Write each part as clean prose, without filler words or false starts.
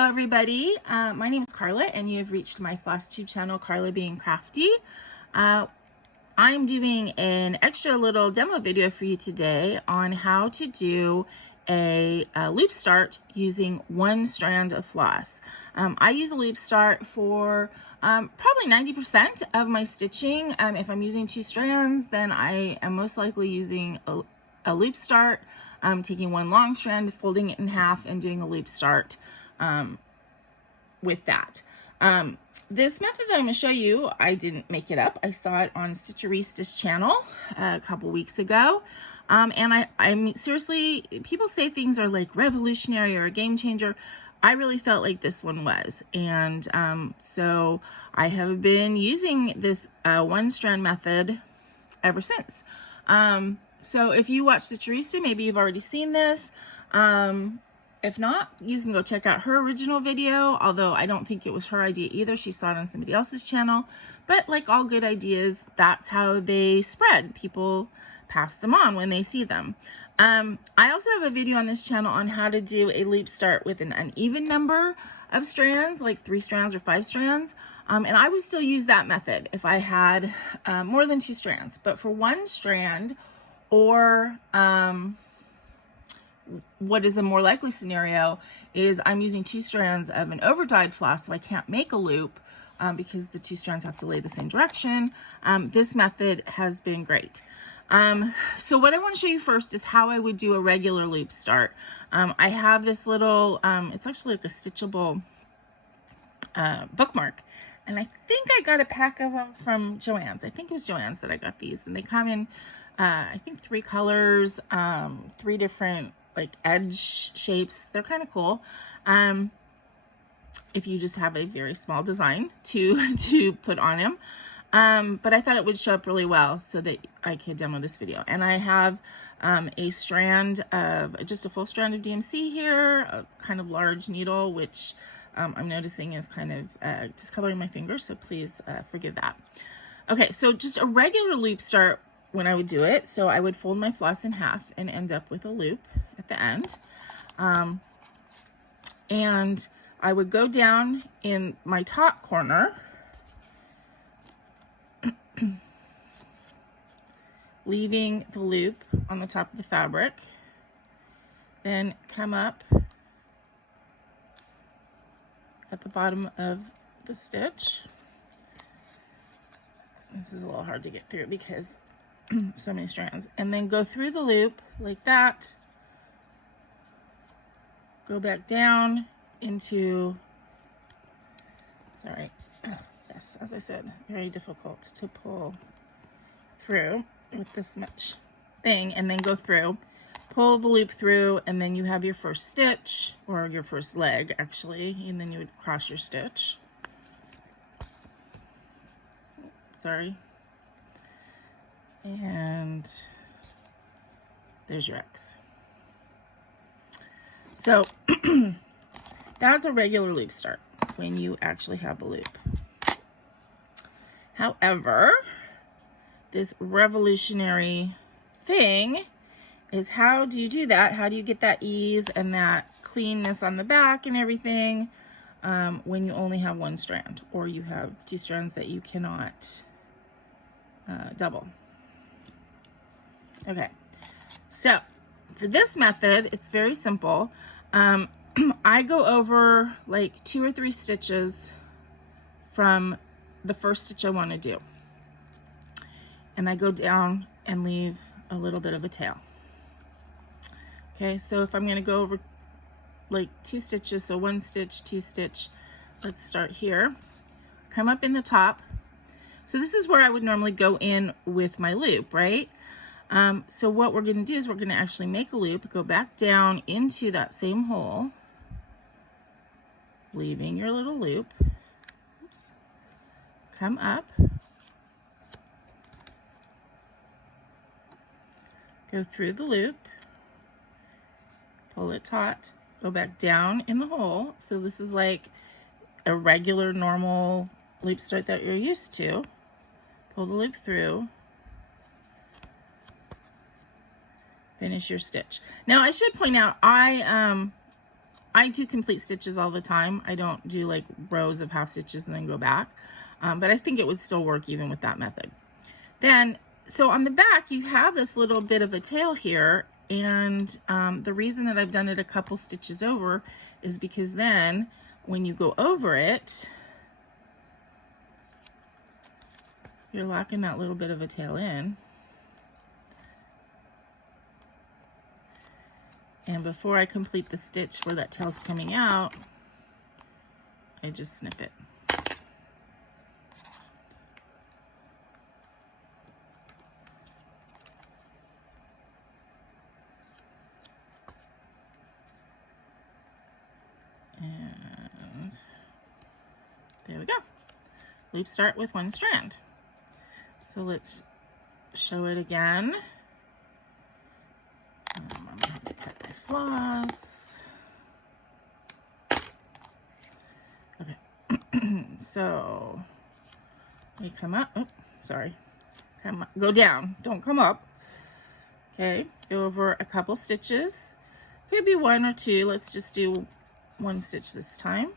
Hello everybody, my name is Carla and you have reached my FlossTube channel, Carla being crafty. I'm doing an extra little demo video for you today on how to do a loop start using one strand of floss. I use a loop start for probably 90% of my stitching. If I'm using two strands, then I am most likely using a loop start. Taking one long strand, folding it in half, and doing a loop start with that. This method that I'm going to show you, I didn't make it up. I saw it on Stitcherista's channel a couple weeks ago. And I'm seriously, people say things are like revolutionary or a game changer. I really felt like this one was. And so I have been using this one strand method ever since. So if you watch Stitcherista, maybe you've already seen this. If not, you can go check out her original video, although I don't think it was her idea either. She saw it on somebody else's channel. But like all good ideas, that's how they spread. People pass them on when they see them. I also have a video on this channel on how to do a loop start with an uneven number of strands, like 3 strands or 5 strands. And I would still use that method if I had more than 2 strands. But for one strand, or what is a more likely scenario is I'm using 2 strands of an overdyed floss, so I can't make a loop because the 2 strands have to lay the same direction. This method has been great. So what I want to show you first is how I would do a regular loop start. I have this little, it's actually like a stitchable bookmark. And I think I got a pack of them from Joann's. I think it was Joann's that I got these. And they come in, I think 3 colors, 3 different like edge shapes. They're kind of cool. If you just have a very small design to put on them. But I thought it would show up really well so that I could demo this video. And I have a strand of, just a full strand of DMC here, a kind of large needle, which I'm noticing is kind of discoloring my fingers, so please forgive that. Okay, so just a regular loop start when I would do it. So I would fold my floss in half and end up with a loop at the end. And I would go down in my top corner, leaving the loop on the top of the fabric, then come up at the bottom of the stitch. This is a little hard to get through because so many strands, and then go through the loop like that, go back down into, sorry, yes, as I said, very difficult to pull through with this much thing, and then go through, pull the loop through, and then you have your first stitch, or your first leg actually, and then you would cross your stitch. Sorry. And there's your X. So that's a regular loop start when you actually have a loop. However, this revolutionary thing is, how do you do that? How do you get that ease and that cleanness on the back and everything when you only have 1 strand, or you have 2 strands that you cannot double? Okay, so for this method, it's very simple. I go over like 2 or 3 stitches from the first stitch I want to do. And I go down and leave a little bit of a tail. Okay, so if I'm going to go over like 2 stitches, so 1 stitch, 2 stitch, let's start here. Come up in the top. So this is where I would normally go in with my loop, right? So what we're going to do is we're going to actually make a loop, go back down into that same hole, leaving your little loop. Oops. Come up, go through the loop, pull it taut, go back down in the hole. So this is like a regular normal loop start that you're used to. Pull the loop through, finish your stitch. Now I should point out, I I do complete stitches all the time. I don't do like rows of half stitches and then go back. But I think it would still work even with that method. Then, so on the back, you have this little bit of a tail here. And the reason that I've done it a couple stitches over is because then when you go over it, you're locking that little bit of a tail in. And before I complete the stitch where that tail's coming out, I just snip it. And there we go. Loop start with 1 strand. So let's show it again. I'm going to have to cut my floss. Okay. So we come up. Oh, sorry. Come up, go down. Don't come up. Okay. Go over a couple stitches. Could be 1 or 2. Let's just do 1 stitch this time.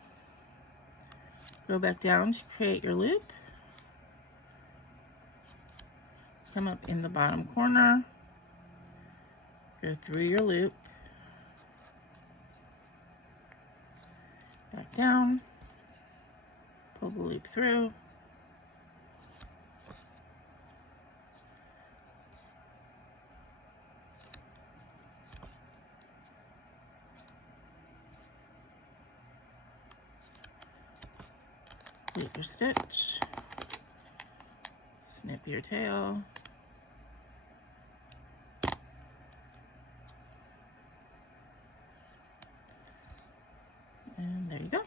Go back down to create your loop. Come up in the bottom corner. Go through your loop. Back down. Pull the loop through. Loop your stitch, snip your tail, and there you go.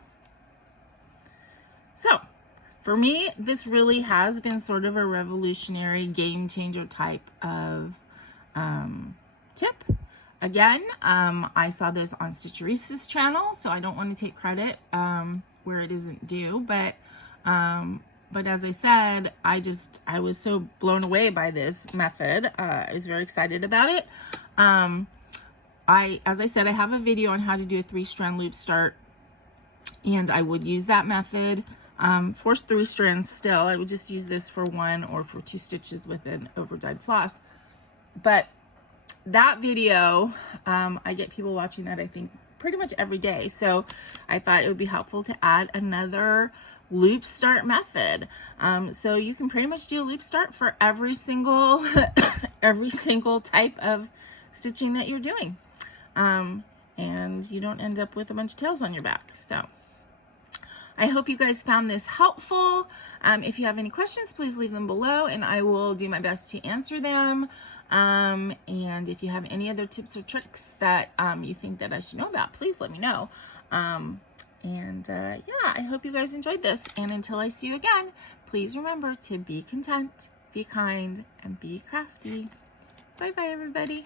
So for me, this really has been sort of a revolutionary game changer type of tip. Again, I saw this on Stitcherissa's channel, so I don't want to take credit where it isn't due, but as I said, I was so blown away by this method. I was very excited about it. As I said, I have a video on how to do a 3-strand loop start, and I would use that method for 3 strands still. I would just use this for 1 or for 2 stitches with an overdyed floss. But that video, I get people watching that, I think, pretty much every day. So I thought it would be helpful to add another loop start method. So you can pretty much do a loop start for every single every single type of stitching that you're doing. And you don't end up with a bunch of tails on your back. So I hope you guys found this helpful. If you have any questions, please leave them below and I will do my best to answer them. And if you have any other tips or tricks that you think that I should know about, please let me know. Yeah, I hope you guys enjoyed this. And until I see you again, please remember to be content, be kind, and be crafty. Bye-bye, everybody.